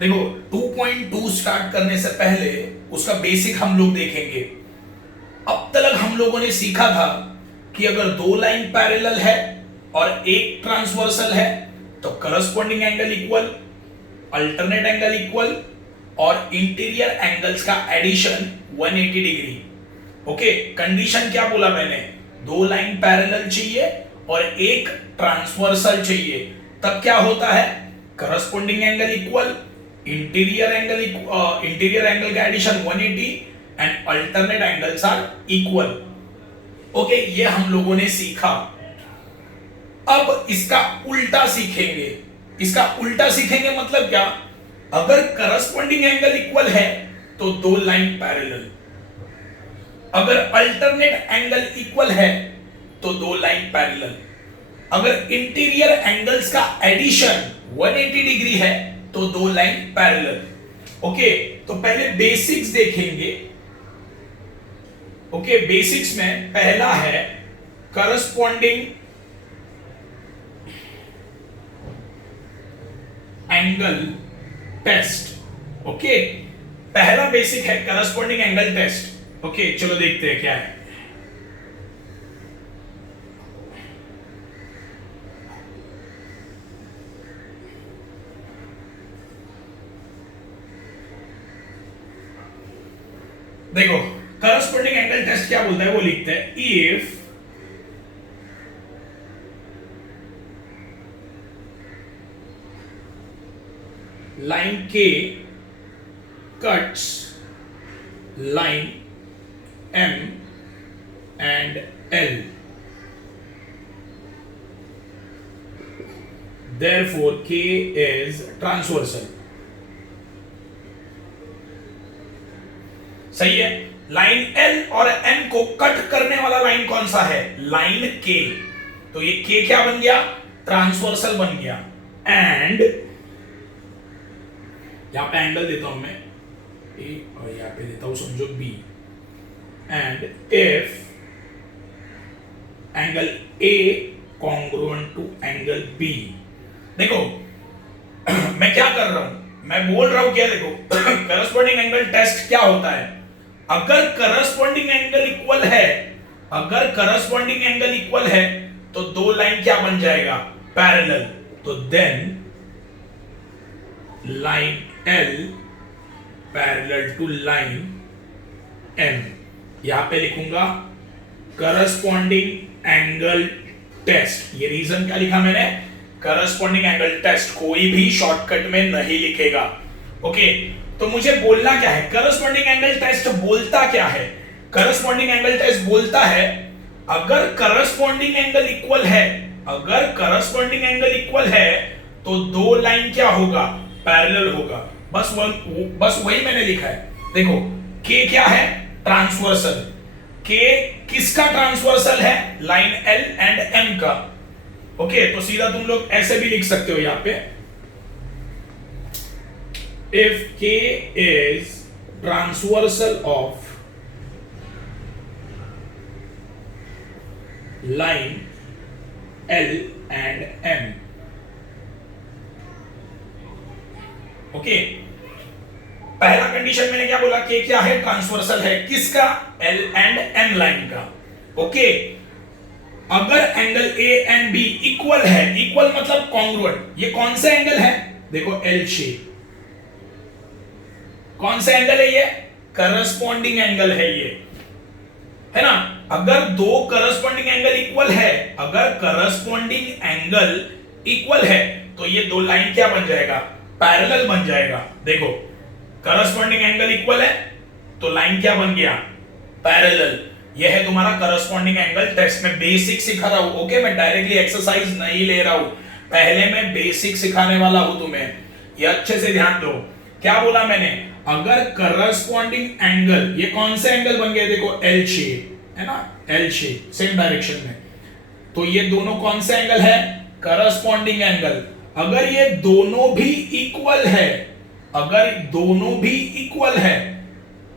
देखो 2.2 स्टार्ट करने से पहले उसका बेसिक हम लोग देखेंगे। अब तक हम लोगों ने सीखा था कि अगर दो लाइन पैरेलल है और एक ट्रांसवर्सल है तो corresponding angle equal, alternate angle equal और इंटीरियर एंगल्स का एडिशन 180 डिग्री। ओके, कंडीशन क्या बोला मैंने? दो लाइन पैरेलल चाहिए और एक ट्रांसवर्सल चाहिए, तब क्या होता है? Corresponding angle equal, interior angle का addition 180 and alternate angles are equal. Okay, ये हम लोगों ने सीखा। अब इसका उल्टा सीखेंगे। इसका उल्टा सीखेंगे मतलब क्या? अगर करस्पॉन्डिंग एंगल इक्वल है तो दो लाइन पैरेलल, अगर अल्टरनेट एंगल इक्वल है तो दो लाइन पैरेलल, अगर इंटीरियर एंगल्स का एडिशन 180 डिग्री है तो दो लाइन पैरेलल। ओके, तो पहले बेसिक्स देखेंगे। ओके, बेसिक्स में पहला है करस्पॉन्डिंग एंगल टेस्ट। ओके, पहला बेसिक है करस्पॉन्डिंग एंगल टेस्ट। ओके, चलो देखते हैं क्या है। देखो करस्पॉन्डिंग एंगल टेस्ट क्या बोलता है, वो लिखते हैं इफ लाइन के cuts line M and L, therefore K is transversal। सही है। लाइन L और M को कट करने वाला लाइन कौन सा है? Line K। तो ये K क्या बन गया? ट्रांसवर्सल बन गया। एंड यहां पे एंगल देता हूं मैं A और यहां पे देता हूं समझो B। And if angle A congruent to angle B। देखो मैं क्या कर रहा हूं, मैं बोल रहा हूं क्या? देखो करस्पॉन्डिंग एंगल टेस्ट क्या होता है? अगर करस्पॉन्डिंग एंगल इक्वल है, अगर करस्पॉन्डिंग एंगल इक्वल है तो दो लाइन क्या बन जाएगा? पैरेलल। तो then line L parallel to line M। यहां पे लिखूंगा करस्पॉन्डिंग एंगल टेस्ट। ये रीजन क्या लिखा मैंने? Corresponding angle test. कोई भी शॉर्टकट में नहीं लिखेगा। ओके, तो मुझे बोलना क्या है? करस्पॉन्डिंग एंगल टेस्ट बोलता क्या है? करस्पॉन्डिंग एंगल टेस्ट बोलता है अगर करस्पॉन्डिंग एंगल इक्वल है, अगर करस्पॉन्डिंग एंगल इक्वल है तो दो लाइन क्या होगा? पैरेलल होगा। बस वही मैंने लिखा है। देखो K क्या है? ट्रांसवर्सल। K किसका ट्रांसवर्सल है? लाइन L एंड M का। ओके, तो सीधा तुम लोग ऐसे भी लिख सकते हो यहां पे, if K is transversal of line L and M। Okay, पहला कंडीशन मैंने क्या बोला? K क्या है? ट्रांसवर्सल है। किसका? L एंड M लाइन का। ओके, अगर angle A and B equal है, इक्वल मतलब कॉन्ग्रुएंट। ये कौन सा एंगल है? देखो L शेप। कौन सा एंगल है ये? करस्पॉन्डिंग एंगल है ये, है ना? अगर दो करस्पॉन्डिंग एंगल इक्वल है, अगर करस्पॉन्डिंग एंगल इक्वल है तो ये दो लाइन क्या बन जाएगा? पैरेलल बन जाएगा। देखो करस्पॉन्डिंग एंगल इक्वल है तो लाइन क्या बन गया? पैरेलल। यह है तुम्हारा करस्पॉन्डिंग एंगल टेस्ट। में बेसिक सिखा रहा हूं। ओके, मैं डायरेक्टली एक्सरसाइज नहीं ले रहा हूं, पहले मैं बेसिक सिखाने वाला हूं तुम्हें। ये अच्छे से ध्यान दो। क्या बोला मैंने? अगर करस्पॉन्डिंग एंगल, ये कौन सा एंगल बन गया? देखो L शेप है ना, L शेप सेम डायरेक्शन में। तो ये दोनों कौन सा एंगल है? Corresponding angle. अगर ये दोनों भी इक्वल है, अगर दोनों भी इक्वल है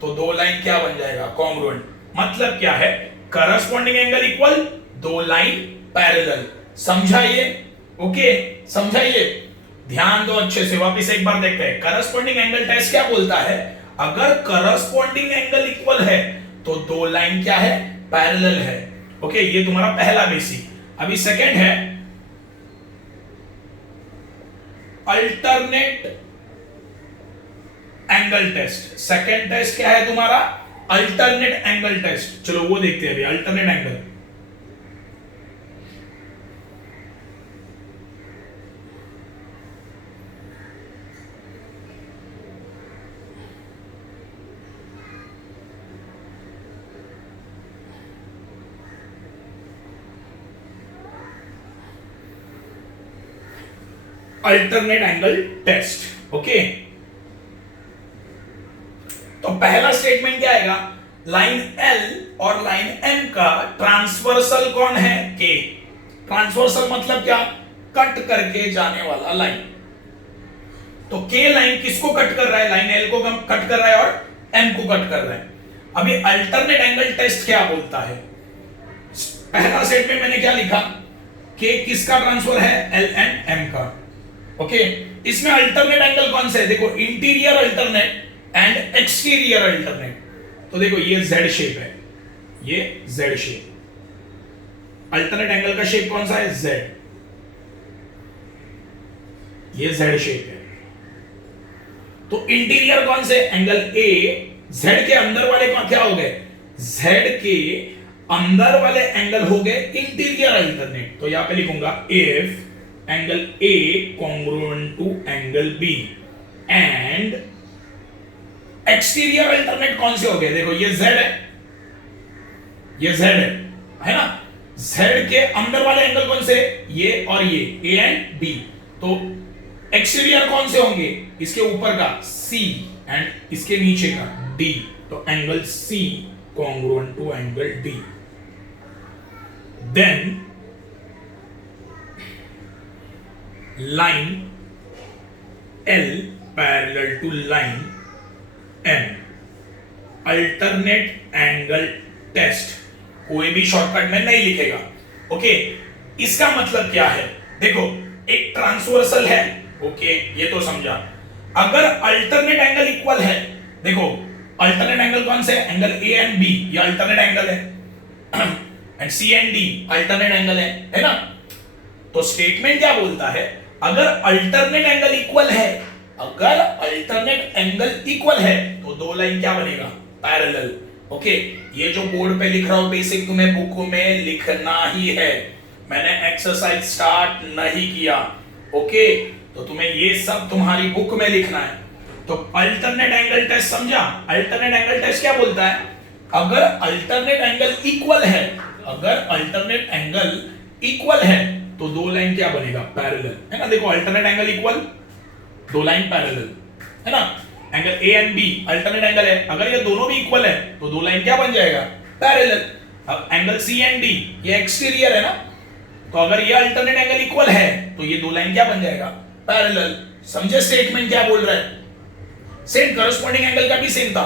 तो दो लाइन क्या बन जाएगा? कॉन्ग्रुएंट। मतलब क्या है? करस्पॉन्डिंग एंगल इक्वल, दो लाइन पैरेलल। समझाइए? ओके, समझाइए। ध्यान दो अच्छे से, वापस एक बार देखते हैं। करस्पॉन्डिंग एंगल टेस्ट क्या बोलता है, अगर करस्पॉन्डिंग एंगल इक्वल है तो दो लाइन क्या है, पैरेलल है। ओके, ये तुम्हारा पहला बेसिक। अभी सेकंड है alternate angle test. Second test क्या है तुम्हारा, अल्टरनेट एंगल टेस्ट। चलो वो देखते हैं अभी, alternate angle. Alternate angle test. Okay, तो पहला स्टेटमेंट क्या आएगा, लाइन L और लाइन M का ट्रांसवर्सल कौन है, K। ट्रांसवर्सल मतलब क्या, कट करके जाने वाला लाइन। तो K लाइन किसको कट कर रहा है, लाइन L को कट कर रहा है और M को कट कर रहा है। अभी अल्टरनेट एंगल टेस्ट क्या बोलता है, पहला स्टेटमेंट मैंने क्या लिखा, K किसका ट्रांसफर है, L एंड M का। ओके, इसमें अल्टरनेट एंगल कौन से है, देखो interior alternate and exterior alternate. तो देखो ये Z शेप है, ये Z शेप। अल्टरनेट एंगल का शेप कौन सा है, Z। ये Z शेप है। तो इंटीरियर कौन से, एंगल A। Z के अंदर वाले कौन क्या हो गए, Z के अंदर वाले एंगल हो गए इंटीरियर अल्टरनेट। तो यहां पे लिखूंगा if angle A congruent to angle B and exterior alternate कौन से हो गए, देखो ये Z है, ये Z है ना। Z के अंदर वाले एंगल कौन से, ये और ये A एंड B। तो एक्सटीरियर कौन से होंगे, इसके ऊपर का C एंड इसके नीचे का D। तो angle C congruent to angle D। Then line L parallel to line M। Alternate angle test कोई भी शॉर्टकट में नहीं लिखेगा। ओके, इसका मतलब क्या है, देखो एक ट्रांसवर्सल है, ओके ये तो समझा। अगर अल्टरनेट एंगल इक्वल है, देखो अल्टरनेट एंगल कौन से, एंगल A एंड B ये अल्टरनेट एंगल है and C and D alternate angle है ना। तो स्टेटमेंट क्या बोलता है, अगर अल्टरनेट एंगल इक्वल है, अगर अल्टरनेट एंगल इक्वल है तो दो लाइन क्या बनेगा, पैरेलल। ओके, ये जो बोर्ड पे लिख रहा हूं बेसिक तुम्हें बुक में लिखना ही है, मैंने एक्सरसाइज स्टार्ट नहीं किया। ओके, तो तुम्हें ये सब तुम्हारी बुक में लिखना है। तो अल्टरनेट एंगल टेस्ट समझा, अल्टरनेट एंगल टेस्ट क्या बोलता है, अगर अल्टरनेट एंगल इक्वल है, अगर अल्टरनेट एंगल इक्वल है तो दो लाइन क्या बनेगा, पैरेलल, है ना। देखो अल्टरनेट एंगल इक्वल, दो लाइन पैरेलल, है ना। Angle A and B alternate angle है, अगर ये दोनों भी इक्वल है तो दो लाइन क्या बन जाएगा, पैरेलल। अब एंगल C एंड D ये एक्सटीरियर है ना, तो अगर ये अल्टरनेट एंगल इक्वल है तो ये दो लाइन क्या बन जाएगा, पैरेलल। समझे स्टेटमेंट क्या बोल रहा है। सेम करस्पॉन्डिंग एंगल का भी सेम था,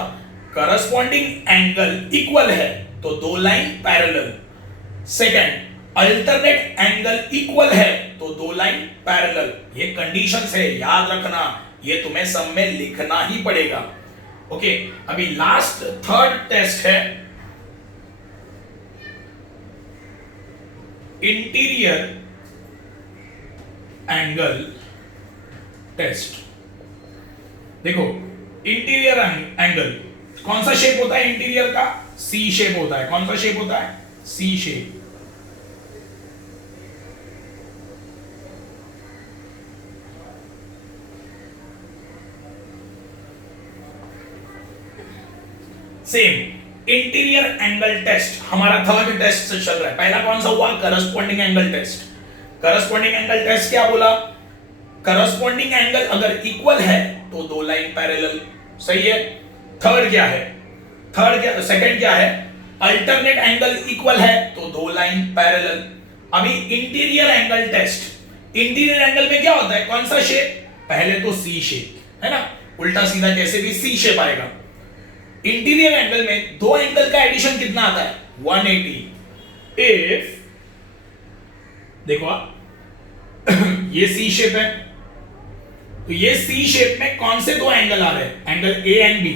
करस्पॉन्डिंग एंगल इक्वल है तो दो line parallel. Second, alternate angle equal है तो दो लाइन पैरेलल। ये कंडीशंस है, याद रखना, ये तुम्हें सब में लिखना ही पड़ेगा। ओके, अभी लास्ट थर्ड टेस्ट है इंटीरियर एंगल टेस्ट। देखो इंटीरियर एंगल कौन सा शेप होता है इंटीरियर का, सी शेप होता है। कौन सा शेप होता है, C shape. Same interior angle test हमारा थर्ड टेस्ट से चल रहा है। पहला कौन सा हुआ, corresponding angle test. Corresponding angle test क्या बोला, करस्पॉन्डिंग एंगल अगर इक्वल है तो दो लाइन पैरेलल, सही है। थर्ड क्या है, सेकंड क्या है, अल्टरनेट एंगल इक्वल है तो दो लाइन पैरेलल। अभी interior angle test, interior angle में क्या होता है, कौन सा शेप, पहले तो सी शेप, है ना, उल्टा सीधा कैसे भी सी शेप आएगा। इंटीरियर एंगल में दो एंगल का एडिशन कितना आता है, 180। इफ देखो ये सी शेप है, तो ये सी शेप में कौन से दो एंगल आ रहे हैं, एंगल ए एंड बी।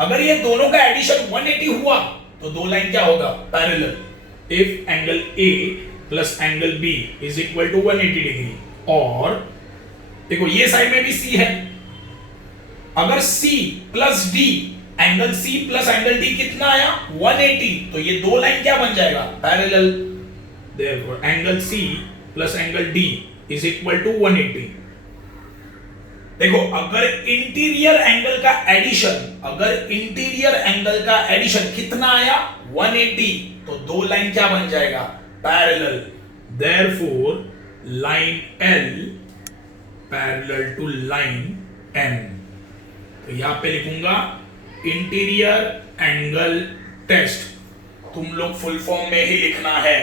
अगर ये दोनों का एडिशन 180 हुआ तो दो लाइन क्या होगा, parallel. If angle A plus angle B is equal to 180 degree, और देखो ये साइड में भी सी है, अगर C plus D, angle C plus angle D कितना आया 180, तो ये दो लाइन क्या बन जाएगा, parallel. Therefore angle C plus angle D is equal to 180। देखो अगर इंटीरियर एंगल का एडिशन, अगर इंटीरियर एंगल का एडिशन कितना आया 180, तो दो लाइन क्या बन जाएगा, parallel. Therefore line L parallel to line M. तो यहां पे लिखूंगा इंटीरियर एंगल टेस्ट, तुम लोग फुल फॉर्म में ही लिखना है,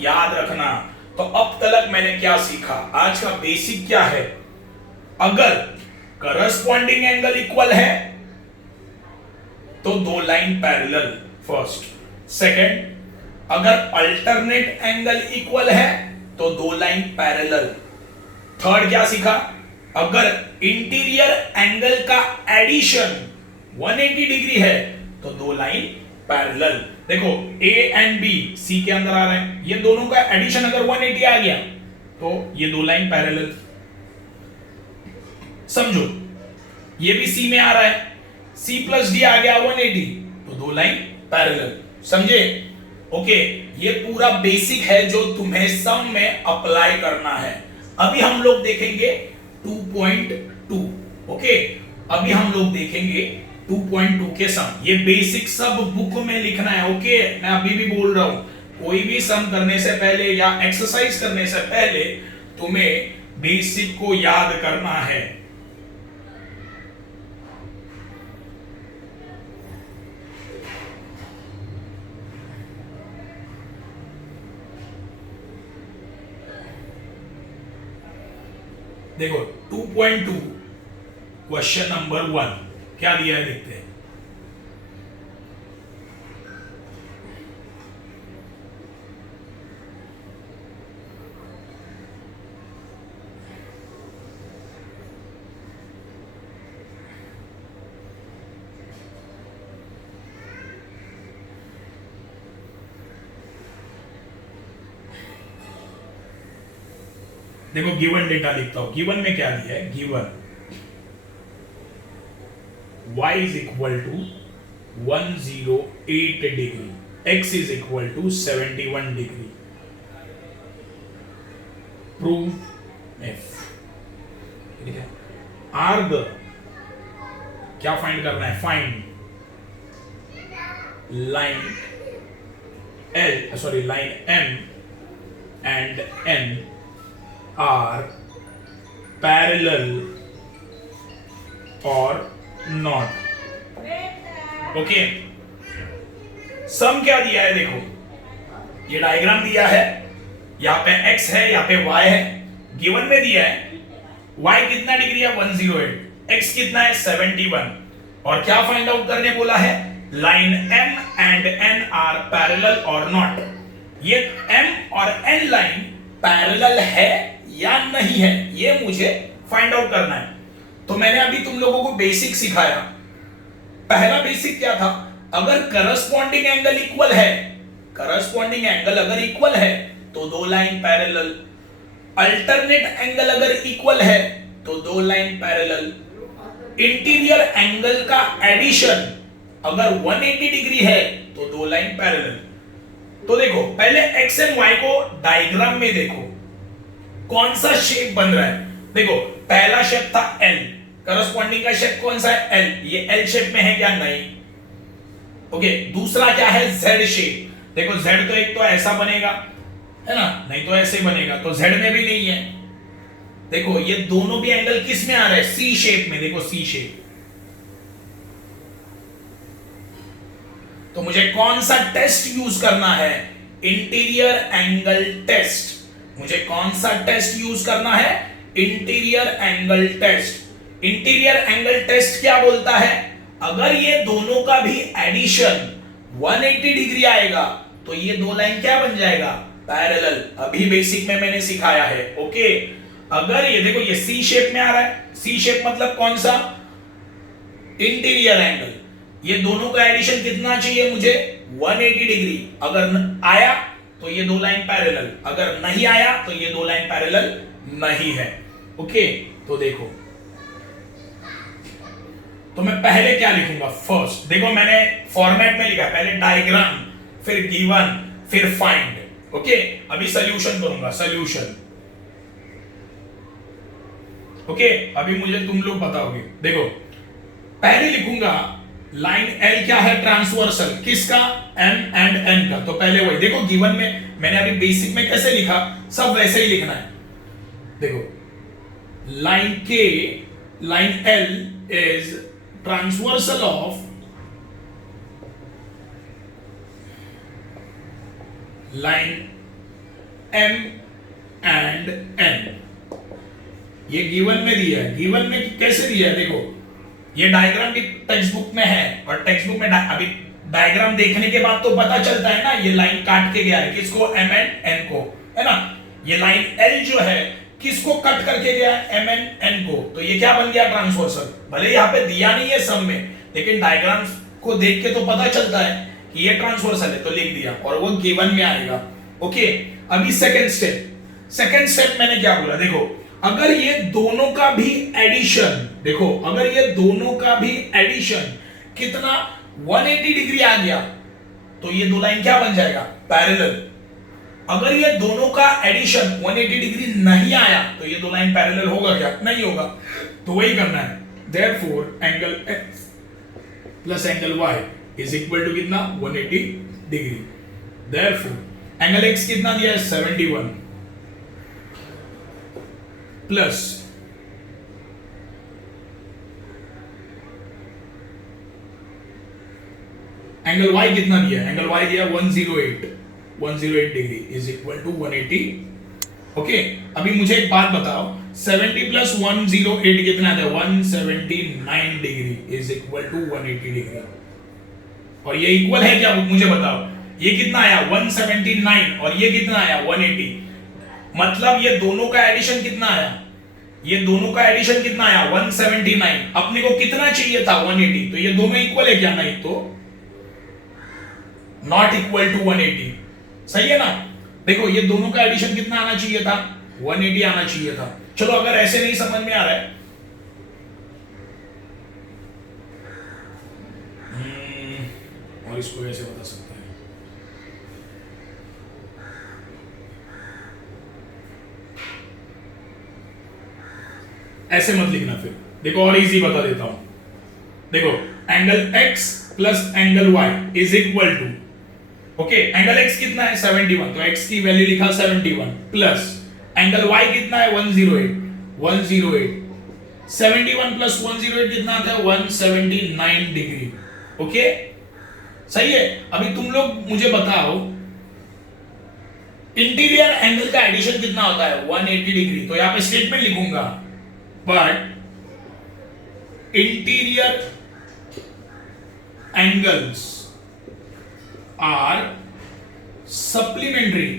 याद रखना। तो अब तक मैंने क्या सीखा, आज का बेसिक क्या है, अगर करस्पॉन्डिंग एंगल इक्वल है तो दो लाइन पैरेलल, फर्स्ट। सेकंड, अगर अल्टरनेट एंगल इक्वल है तो दो लाइन पैरेलल। थर्ड क्या सीखा, अगर इंटीरियर एंगल का एडिशन 180 डिग्री है तो दो लाइन पैरेलल। देखो ए एंड बी सी के अंदर आ रहे हैं, ये दोनों का एडिशन अगर 180 आ गया तो ये दो लाइन पैरेलल। समझो ये भी सी में आ रहा है, सी प्लस डी आ गया 180, तो दो लाइन पैरेलल। समझे? ओके, ये पूरा बेसिक है जो तुम्हें सम में अप्लाई करना है। अभी हम लोग देखेंगे 2.2। ओके, अभी हम लोग देखेंगे 2.2 के सम। ये बेसिक सब बुक में लिखना है। ओके, मैं अभी भी बोल रहा हूं, कोई भी सम करने से पहले या एक्सरसाइज करने से पहले तुम्हें बेसिक को याद करना है। देखो 2.2 क्वेश्चन नंबर 1 क्या दिया है, देखते हैं। देखो गिवन डेटा लिखता हूं। गिवन में क्या दिया है, given y is equal to 108 degree, x is equal to 71 degree. Prove f। ठीक है, आर द, क्या फाइंड करना है, find line line m and n are parallel or not। Okay, सम क्या दिया है, देखो ये डायग्राम दिया है, यहां पे x है, यहां पे y है। गिवन में दिया है y कितना डिग्री है 108, x कितना है 71, और क्या फाइंड आउट करने बोला है, line m and n are parallel और नॉट। ये m और n लाइन पैरेलल है या नहीं है, ये मुझे फाइंड आउट करना है। तो मैंने अभी तुम लोगों को बेसिक सिखाया। पहला बेसिक क्या था, अगर करस्पॉन्डिंग एंगल इक्वल है, करस्पॉन्डिंग एंगल अगर इक्वल है तो दो लाइन पैरेलल। अल्टरनेट एंगल अगर इक्वल है तो दो लाइन पैरेलल। इंटीरियर एंगल का एडिशन अगर 180 डिग्री है तो दो लाइन पैरेलल। तो देखो पहले x एंड y को डायग्राम में देखो कौन सा शेप बन रहा है। देखो पहला शेप था L, करस्पॉन्डिंग का शेप कौन सा है L, ये L शेप में है क्या, नहीं। ओके, दूसरा क्या है Z शेप। देखो Z तो एक तो ऐसा बनेगा है ना, नहीं तो ऐसे बनेगा, तो Z में भी नहीं है। देखो ये दोनों भी एंगल किस में आ रहा है, C शेप में। देखो C शेप, तो मुझे कौन सा टेस्ट यूज करना है, इंटीरियर एंगल टेस्ट। मुझे कौन सा टेस्ट यूज करना है, interior angle test. Interior angle test क्या बोलता है, अगर ये दोनों का भी एडिशन 180 डिग्री आएगा तो ये दो लाइन क्या बन जाएगा, पैरेलल। अभी बेसिक में मैंने सिखाया है। ओके, अगर ये देखो ये सी शेप में आ रहा है, सी शेप मतलब कौन सा, इंटीरियर एंगल, ये दोनों का एडिशन कितना चाहिए मुझे 180 डिग्री। अगर आया तो ये दो लाइन पैरेलल, अगर नहीं आया तो ये दो लाइन पैरेलल नहीं है। ओके, तो देखो, तो मैं पहले क्या लिखूंगा, फर्स्ट देखो मैंने फॉर्मेट में लिखा, पहले डायग्राम, फिर गिवन, फिर फाइंड। ओके, अभी सॉल्यूशन करूंगा, सॉल्यूशन। ओके, अभी मुझे तुम लोग बताओगे। देखो पहले लिखूंगा लाइन एल क्या है, ट्रांसवर्सल, किसका, एम एंड एन का। तो पहले वही देखो, गिवन में मैंने अभी बेसिक में कैसे लिखा, सब वैसे ही लिखना है। देखो लाइन के, line L is transversal of line M and N. ये गिवन में दिया है, गिवन में कैसे दिया है, देखो ये डायग्राम भी टेक्स्ट बुक में है, और टेक्स्ट बुक में अभी डायग्राम देखने के बाद तो पता चलता है ना, ये लाइन काट के गया है किसको, एम एंड एन को, है ना। ये लाइन एल जो है किसको कट करके गया है, एम एंड एन को, तो ये क्या बन गया, ट्रांसवर्सल। भले यहाँ पे दिया नहीं है सब में, लेकिन डायग्राम को देख के तो पता चलता है कि ये ट्रांसवर्सल है, तो लिख दिया, और वो गिवन में आएगा। ओके, अभी सेकेंड स्टेप, सेकेंड स्टेप मैंने क्या बोला, देखो अगर ये दोनों का भी एडिशन, देखो अगर ये दोनों का भी एडिशन कितना 180 डिग्री आ गया, तो ये दो लाइन क्या बन जाएगा, पैरेलल। अगर ये दोनों का एडिशन 180 डिग्री नहीं आया, तो ये दो लाइन पैरेलल होगा क्या, नहीं होगा। तो वही करना है, therefore angle X plus angle Y is equal to कितना, 180 डिग्री। देयरफॉर एंगल एक्स कितना दिया है, 71 प्लस एंगल y कितना दिया, एंगल y दिया 108 degree is equal to 180। Okay, अभी मुझे एक बात बताओ, 70 प्लस 108 कितना आता है, 179 degree is equal to 180 degree. और ये इक्वल है क्या, मुझे बताओ, ये कितना आया 179 और ये कितना आया 180, मतलब ये दोनों का एडिशन कितना आया, ये दोनों का एडिशन कितना आया 179, अपने को कितना चाहिए था 180, तो ये दोनों इक्वल है क्या, नहीं तो नॉट इक्वल टू 180। सही है ना। देखो ये दोनों का एडिशन कितना आना चाहिए था, 180 आना चाहिए था। चलो अगर ऐसे नहीं समझ में आ रहा है, और इसको ऐसे बता सकते हैं, ऐसे मत लिखना, फिर देखो और इजी बता देता हूं। देखो angle x plus angle y is equal to, okay angle x कितना है 71, तो x की वैल्यू लिखा 71 प्लस एंगल y कितना है 108 71 प्लस 108 कितना आता है 179 डिग्री। ओके सही है। अभी तुम लोग मुझे बताओ इंटीरियर एंगल का एडिशन कितना होता है 180 डिग्री, तो यहां पे स्टेटमेंट लिखूंगा, but interior angles are supplementary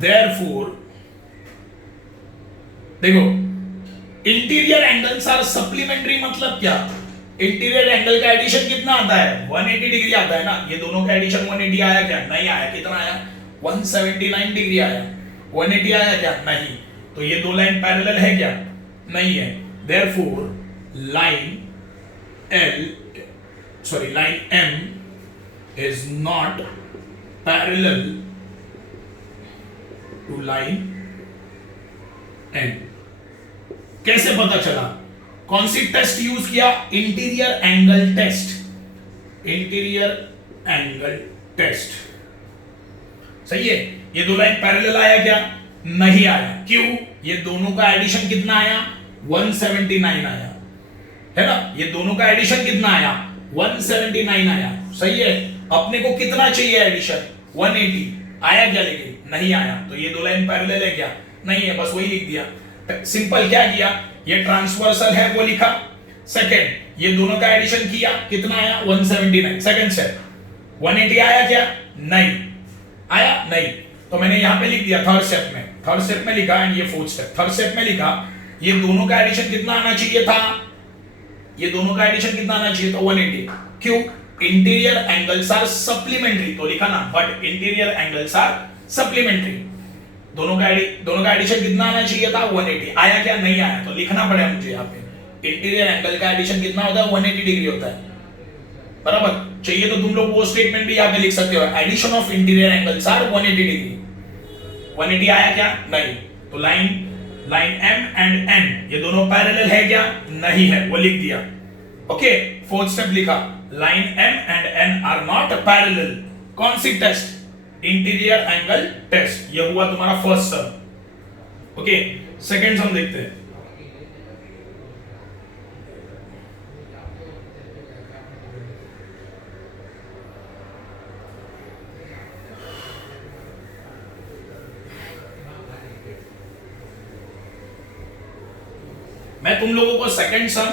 therefore देखो इंटीरियर एंगल्स आर सप्लीमेंट्री मतलब क्या, इंटीरियर एंगल का एडिशन कितना आता है 180 डिग्री आता है ना, ये दोनों का एडिशन 180 आया क्या, नहीं आया, कितना आया 179 डिग्री आया, 180 आया क्या, नहीं, तो ये दो लाइन पैरेलल है क्या, नहीं है। Therefore line M is not parallel to line N। कैसे पता चला, कौन सी टेस्ट यूज किया, interior angle test, interior angle test. सही है। ये दो लाइन पैरेलल आया क्या, नहीं आया, क्यों, ये दोनों का एडिशन कितना आया 179 आया, है ना, ये दोनों का एडिशन कितना आया 179 आया। सही है। अपने को कितना चाहिए एडिशन 180 आया क्या, लेकिन नहीं आया, तो ये दो लाइन पैरेलल है क्या, नहीं है, बस वही लिख दिया। सिंपल क्या किया, ये ट्रांसवर्सल है वो लिखा, सेकंड ये दोनों का एडिशन किया, कितना आया 179। सेकंड स्टेप 180 आया क्या? नहीं आया, नहीं। तो मैंने यहां पे लिख दिया थर्ड स्टेप में लिखा, एंड ये फोर्थ स्टेप। थर्ड स्टेप में लिखा ये दोनों का एडिशन कितना आना चाहिए था, ये दोनों का एडिशन कितना आना चाहिए था 180। क्यों? इंटीरियर एंगल्स आर सप्लीमेंट्री, तो लिखा ना, but interior angles are supplementary. दोनों का एडिशन कितना आना चाहिए था 180। आया क्या? नहीं आया। तो लिखना पड़ेगा मुझे यहाँ पे इंटीरियर एंगल का एडिशन कितना होता है 180 डिग्री होता है, बराबर। चाहिए तो तुम लोग वो स्टेटमेंट भी यहाँ पे लिख सकते हो, addition of interior angles are 180 degree. 180 आया क्या? नहीं। तो लाइन M एंड N ये दोनों पैरेलल है क्या? नहीं है, वो लिख दिया। ओके, फोर्थ स्टेप लिखा line M and N are not parallel. कौन सी टेस्ट? Interior angle test. ये हुआ तुम्हारा first sum. Okay, second sum देखते हैं। मैं तुम लोगों को सेकंड सम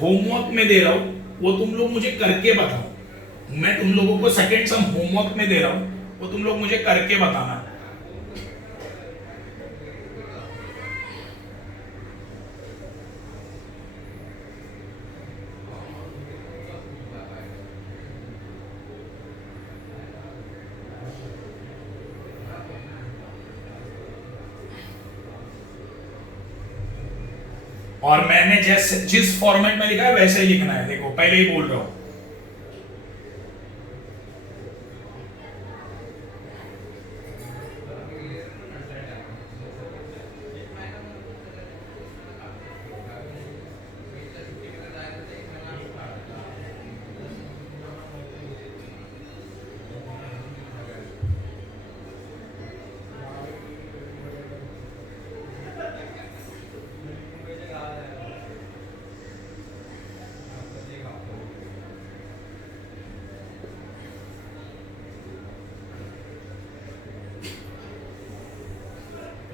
होमवर्क में दे रहा हूं, वो तुम लोग मुझे करके बताओ। मैं तुम लोगों को सेकंड सम होमवर्क में दे रहा हूं, वो तुम लोग मुझे करके बताना। और मैंने जैसे जिस फॉर्मेट में लिखा है वैसे ही लिखना है। देखो पहले ही बोल रहा हूं,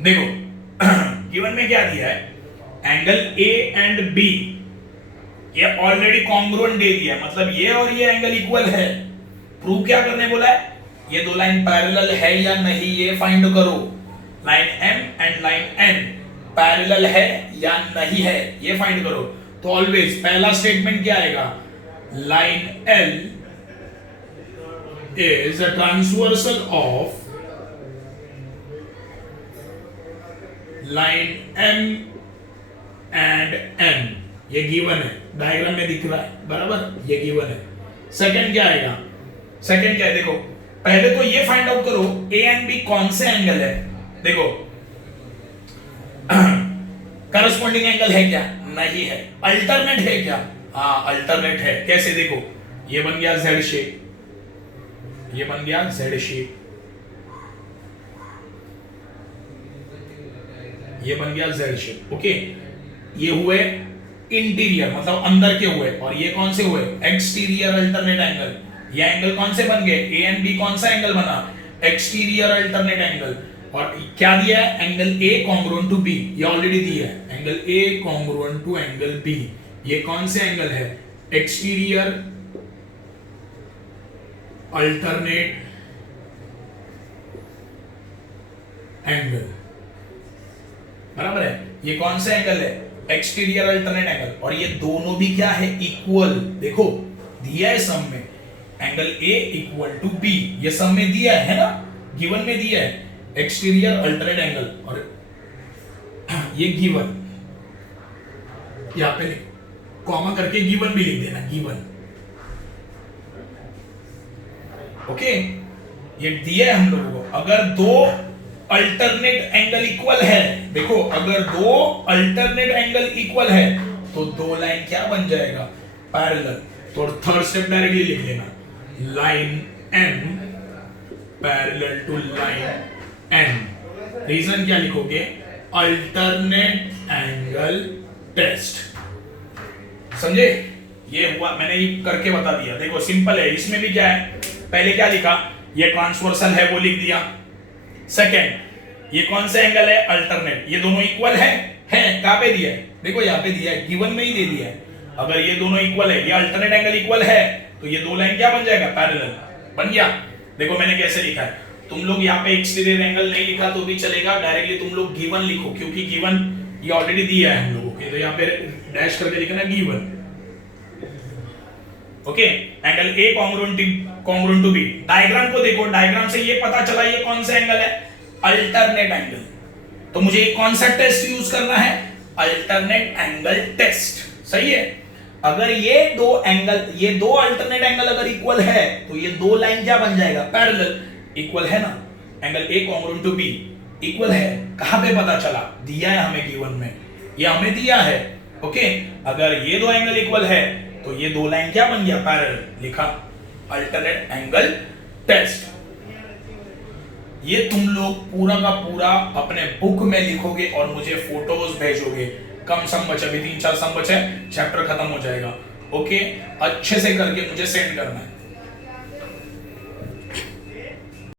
देखो गिवन में क्या दिया है, एंगल ए एंड बी ये ऑलरेडी कॉन्ग्रुएंट दे दिया है, मतलब ये और ये एंगल इक्वल है। प्रूव क्या करने बोला है? ये दो लाइन पैरेलल है या नहीं ये फाइंड करो। Line M and line N parallel है या नहीं है ये फाइंड करो। तो ऑलवेज पहला स्टेटमेंट क्या आएगा, line L is a transversal of line M and N। ये गिवन है, डायग्राम में दिख रहा है, बराबर, ये गिवन है। सेकंड क्या आएगा? सेकंड क्या है? देखो पहले तो ये फाइंड आउट करो A एंड B कौन से एंगल है। देखो करस्पॉन्डिंग एंगल है क्या? नहीं है। अल्टरनेट है क्या? हाँ अल्टरनेट है। कैसे? देखो ये बन गया Z शेप, ये बन गया Z शेप, ये बन गया Z शेप। ओके, ये हुए इंटीरियर मतलब अंदर के हुए, और ये कौन से हुए? Exterior alternate angle. ये एंगल कौन से बन गए? ए एंड बी कौन सा एंगल बना? Exterior alternate angle. और क्या दिया है? Angle A congruent to B, ये ऑलरेडी दिया है। Angle A congruent to angle B, ये कौन से एंगल है? एक्सटीरियर अल्टरनेट एंगल, बराबर है। ये कौन सा एंगल है? Exterior alternate angle. और ये दोनों भी क्या है? इक्वल। देखो दिया है सम में, angle A equal to B, ये सम में दिया है ना, गिवन में दिया है एक्सटीरियर अल्टरनेट एंगल। और ये गिवन यहां पे कॉमा करके गिवन भी लिख देना, गिवन। ओके, ये दिया है हम लोगों को। अगर दो अल्टरनेट एंगल इक्वल है, देखो अगर दो अल्टरनेट एंगल इक्वल है तो दो लाइन क्या बन जाएगा? पैरेलल। तो थर्ड स्टेप डायरेक्टली लिख लेना, line M parallel to line N। Reason क्या लिखोगे? Alternate angle test. समझे? ये हुआ, मैंने ये करके बता दिया। देखो सिंपल है। इसमें भी क्या है, पहले क्या लिखा? ये ट्रांसवर्सल है, वो लिख दिया। सेकेंड ये कौन सा एंगल है? अल्टरनेट। ये दोनों इक्वल है कहां पे दिया है? देखो यहां पे दिया है, गिवन में ही दे दिया है। अगर ये दोनों इक्वल है, ये अल्टरनेट एंगल इक्वल है, तो ये दो लाइन क्या बन जाएगा, पैरेलल बन गया। देखो मैंने कैसे लिखा है, तुम लोग यहाँ पे एक्सटीरियर एंगल नहीं लिखा तो भी चलेगा, डायरेक्टली तुम लोग गिवन लिखो, क्योंकि गिवन ये ऑलरेडी दिया है हम लोगों को, तो यहाँ पे डैश करके लिखना given. Okay, angle A congruent to B. Diagram को देखो, डायग्राम से ये पता चला ये कौन सा एंगल है, अल्टरनेट एंगल। तो मुझे कौन सा टेस्ट यूज करना है, अल्टरनेट एंगल टेस्ट। सही है, अगर ये दो अल्टरनेट एंगल अगर इक्वल है तो ये दो लाइन क्या बन जाएगा, पैरेलल। इक्वल है ना, angle A congruent to B equal है। कहां पे पता चला, दिया है हमें गिवन में, ये हमें दिया है। ओके, अगर ये दो एंगल इक्वल है तो ये दो लाइन क्या बन गया, पैरेलल, लिखा अल्टरनेट एंगल टेस्ट। ये तुम लोग पूरा का पूरा अपने बुक में लिखोगे और मुझे फोटोज भेजोगे। कम सम बचे, अभी 3-4 सम बचे, चैप्टर खत्म हो जाएगा। ओके, अच्छे से करके मुझे सेंड करना है।